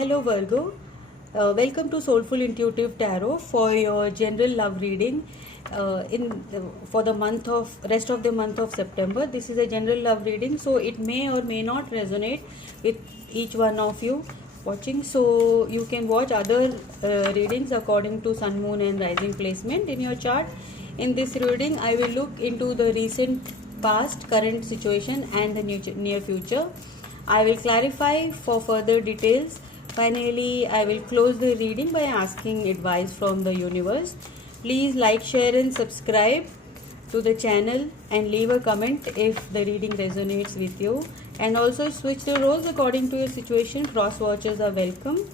Hello Virgo, welcome to Soulful Intuitive Tarot for your general love reading for the rest of the month of September. This is a general love reading, so it may or may not resonate with each one of you watching. So you can watch other readings according to Sun, Moon, and Rising placement in your chart. In this reading, I will look into the recent past, current situation, and the near future. I will clarify for further details. Finally, I will close the reading by asking advice from the universe. Please like, share, and subscribe to the channel and leave a comment if the reading resonates with you. And also switch the roles according to your situation. Cross watchers are welcome.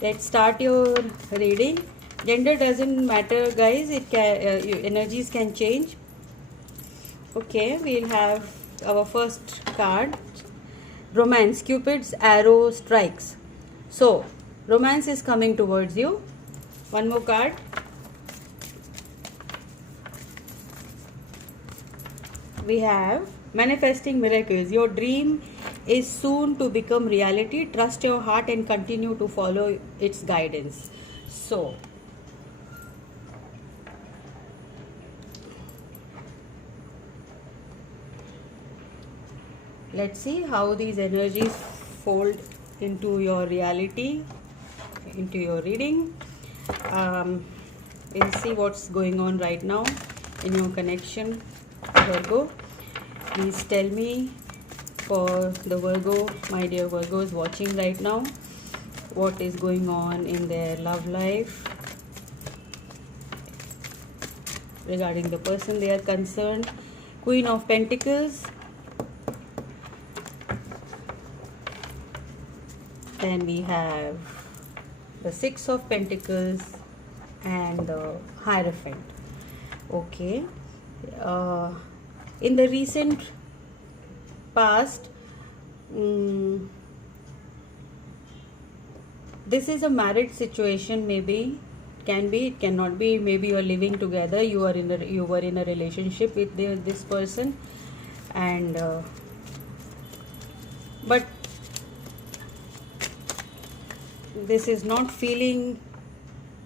Let's start your reading. Gender doesn't matter, guys. Energies can change. Okay, we'll have our first card. Romance, Cupid's arrow strikes. So, romance is coming towards you. One more card. We have manifesting miracles. Your dream is soon to become reality. Trust your heart and continue to follow its guidance. So, let's see how these energies fold into your reality, into your reading. We'll see what's going on right now in your connection, Virgo. Please tell me, for the Virgo, my dear Virgos watching right now, what is going on in their love life regarding the person they are concerned. Queen of Pentacles. Then we have the Six of Pentacles and the Hierophant. Okay. In the recent past, this is a marriage situation. Maybe can be, it cannot be. Maybe you are living together. You were in a relationship with this person, and but this is not feeling.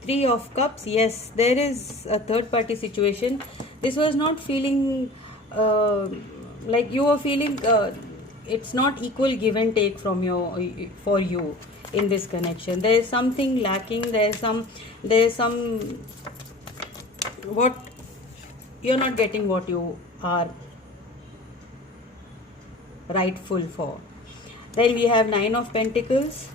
Three of Cups. Yes, there is a third party situation. This was not feeling like you were feeling. It's not equal give and take from for you in this connection. There is something lacking. There is some what you're not getting, what you are rightful for. Then we have Nine of Pentacles.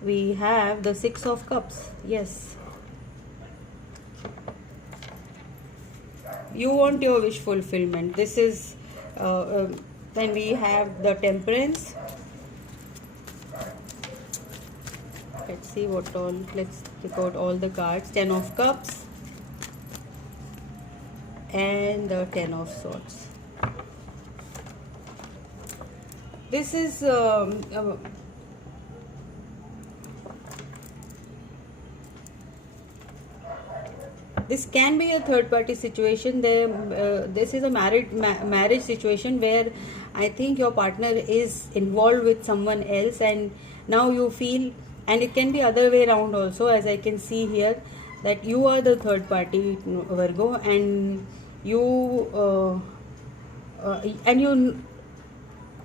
We have the Six of Cups. Yes, you want your wish fulfillment. This is then we have the Temperance. Let's see what all. Let's take out all the cards. Ten of Cups and the Ten of Swords. This is this can be a third party situation. This is a marriage situation where I think your partner is involved with someone else, and now you feel, and it can be other way around also, as I can see here, that you are the third party, Virgo, and you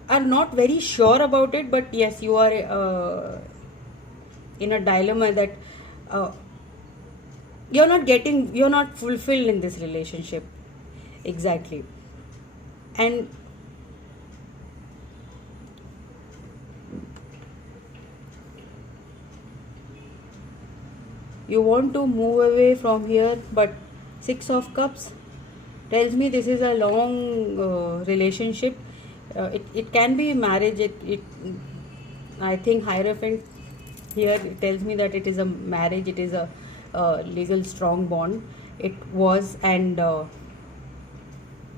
are not very sure about it, but yes, you are in a dilemma that you're not fulfilled in this relationship. Exactly. And you want to move away from here, but Six of Cups tells me this is a long relationship. It can be marriage. I think Hierophant here tells me that it is a marriage. It is a legal strong bond. It was, and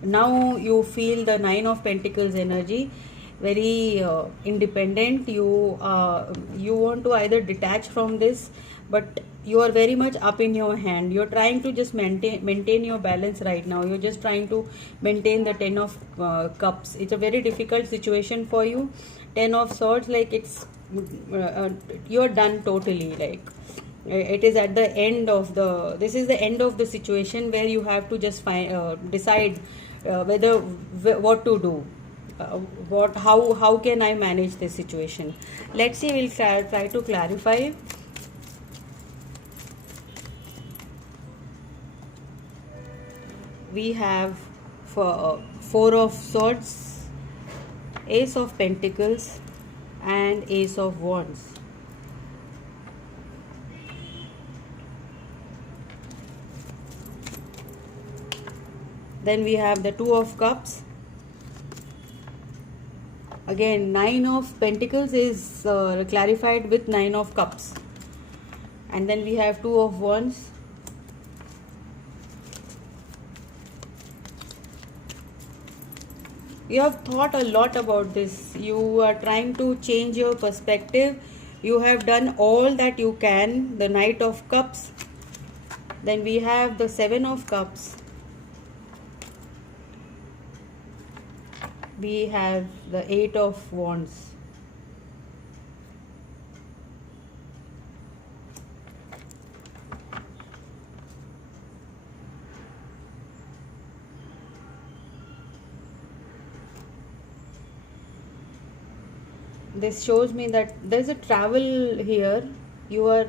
now you feel the Nine of Pentacles energy, very independent. You want to either detach from this, but you are very much up in your hand. You're trying to just maintain your balance right now. You're just trying to maintain the 10 of cups. It's a very difficult situation for you. 10 of swords, like it's you're done totally, like it is at the end of the, this is the end of the situation where you have to just decide whether what to do, what how can I manage this situation. Let's see, we'll try to clarify. We have for four of swords, ace of pentacles, and ace of wands. Then we have the two of cups. Again, nine of pentacles is clarified with nine of cups. And then we have two of wands. You have thought a lot about this. You are trying to change your perspective. You have done all that you can. The knight of cups. Then we have the seven of cups. We have the eight of wands. This shows me that there's a travel here. You are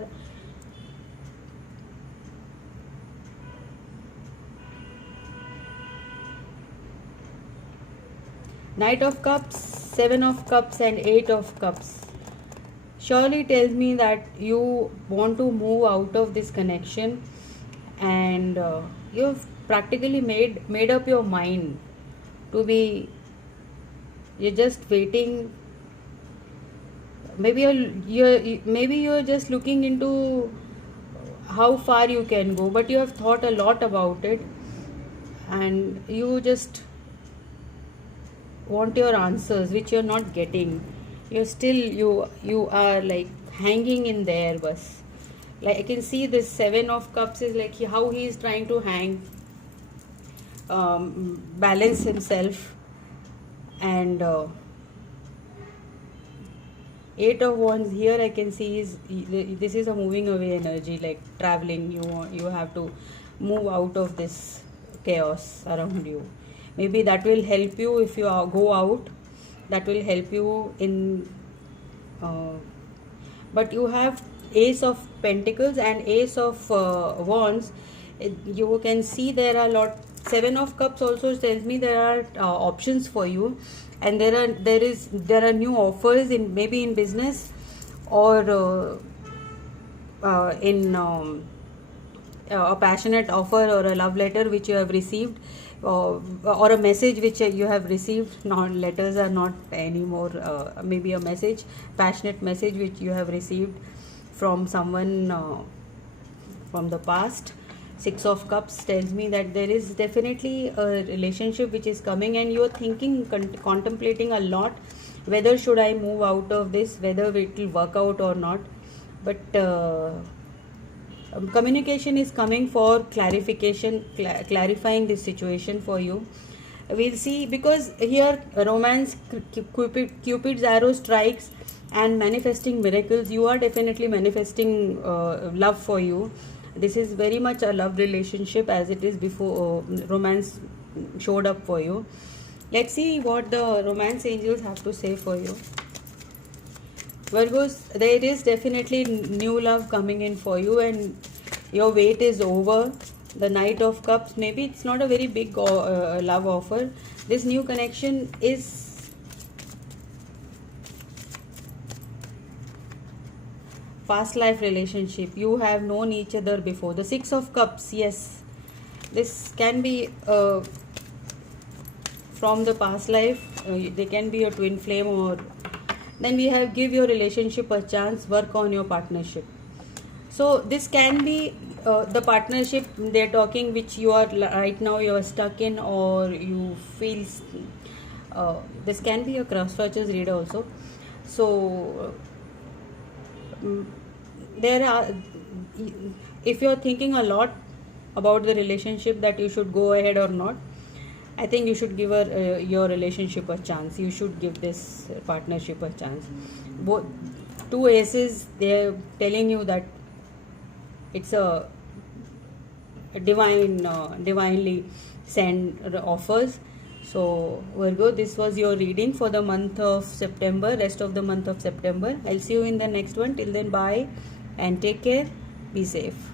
Knight of Cups, Seven of Cups, and Eight of Cups surely tells me that you want to move out of this connection, and you've practically made up your mind to be. You're just waiting. Maybe you're just looking into how far you can go, but you have thought a lot about it, and you just want your answers which you're not getting. You're still, you are like hanging in there, bus. Like I can see this Seven of Cups is like how he is trying to balance himself, and Eight of Wands here I can see is this is a moving away energy, like traveling. You have to move out of this chaos around you. Maybe that will help you if you go out. That will help you in. But you have Ace of Pentacles and Ace of Wands. You can see there are a lot. Seven of Cups also tells me there are options for you, and there are new offers in maybe in business or in a passionate offer or a love letter which you have received, or a message which you have received. Not letters are not anymore. Maybe a message, passionate message which you have received from someone from the past. Six of Cups tells me that there is definitely a relationship which is coming, and you are thinking, contemplating a lot whether should I move out of this, whether it will work out or not. But communication is coming for clarification, clarifying this situation for you. We'll see, because here romance, Cupid's arrow strikes, and manifesting miracles. You are definitely manifesting love for you. This is very much a love relationship as it is before romance showed up for you. Let's see what the romance angels have to say for you. Virgos, there is definitely new love coming in for you, and your wait is over. The Knight of Cups, maybe it's not a very big love offer. This new connection is past life relationship. You have known each other before. The Six of Cups, yes, this can be from the past life. They can be a twin flame, or then we have give your relationship a chance, work on your partnership. So this can be the partnership they're talking, which you are right now you are stuck in, or you feel this can be a cross-watchers read also. So if you're thinking a lot about the relationship that you should go ahead or not, I think you should give your relationship a chance. You should give this partnership a chance. Both two aces, they're telling you that it's a divinely sent offers. So Virgo, this was your reading for the month of September, rest of the month of September. I'll see you in the next one. Till then, bye and take care. Be safe.